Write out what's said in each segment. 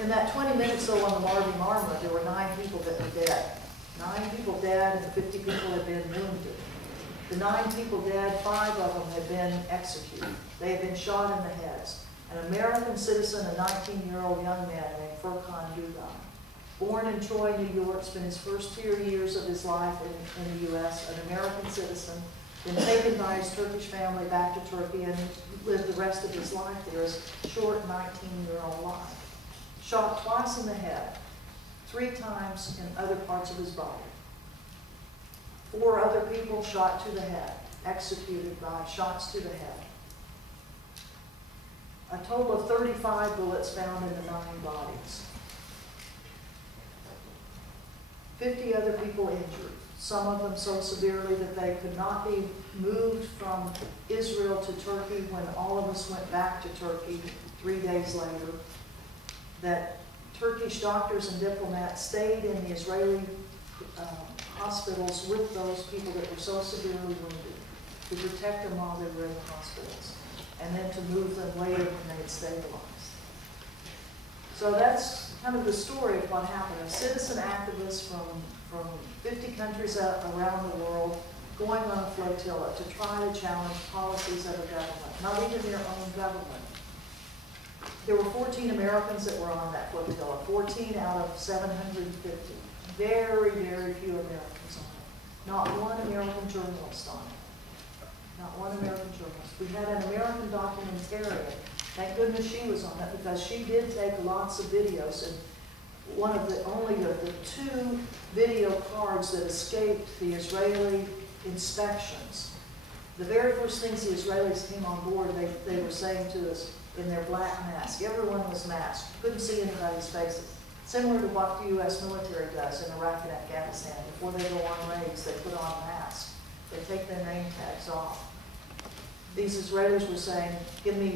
In that 20 minutes though on the Marvin Marmara, there were 9 people that were dead. 9 people dead and 50 people had been wounded. The 9 people dead, 5 of them had been executed. They had been shot in the heads. An American citizen, a 19-year-old young man named Furkan Dugan, born in Troy, New York, spent his first 2 years of his life in the U.S., an American citizen, then taken by his Turkish family back to Turkey and lived the rest of his life there, his short 19-year-old life. Shot twice in the head, 3 times in other parts of his body. 4 other people shot to the head, executed by shots to the head. A total of 35 bullets found in the 9 bodies. 50 other people injured, some of them so severely that they could not be moved from Israel to Turkey when all of us went back to Turkey 3 days later. That Turkish doctors and diplomats stayed in the Israeli hospitals with those people that were so severely wounded to protect them while they were in the hospitals, and then to move them later when they had stabilized. So that's kind of the story of what happened. A citizen activist from 50 countries around the world going on a flotilla to try to challenge policies of a government, not even their own government. There were 14 Americans that were on that flotilla, 14 out of 750. Very, very few Americans on it. Not one American journalist on it. Not one American journalist. We had an American documentarian. Thank goodness she was on it because she did take lots of videos, and one of the only of the 2 video cards that escaped the Israeli inspections. The very first things the Israelis came on board, they were saying to us in their black mask. Everyone was masked. You couldn't see anybody's faces. Similar to what the U.S. military does in Iraq and Afghanistan. Before they go on raids, they put on masks. They take their name tags off. These Israelis were saying, give me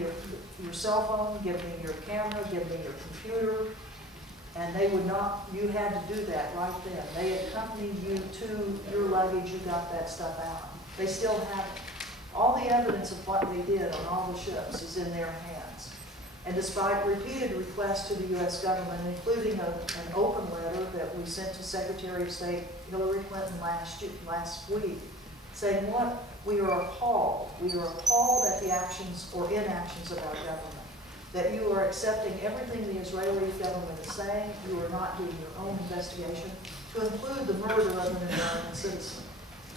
your cell phone, give me your camera, give me your computer. And they would not, you had to do that right then. They accompanied you to your luggage, you got that stuff out. They still have it. All the evidence of what they did on all the ships is in their hands. And despite repeated requests to the U.S. government, including an open letter that we sent to Secretary of State Hillary Clinton last week, saying what? We are appalled. We are appalled at the actions or inactions of our government. That you are accepting everything the Israeli government is saying. You are not doing your own investigation, to include the murder of an American citizen.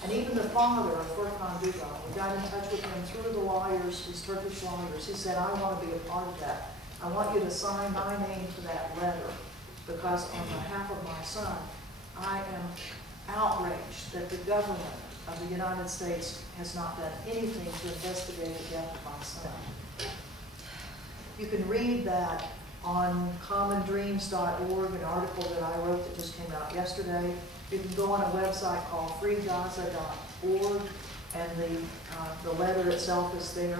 And even the father of Furkan Dugan, we got in touch with him through the lawyers, his Turkish lawyers. He said, I want to be a part of that. I want you to sign my name to that letter because on behalf of my son, I am outraged that the government of the United States has not done anything to investigate the death of my son. You can read that on commondreams.org, an article that I wrote that just came out yesterday. You can go on a website called freegaza.org, and the letter itself is there.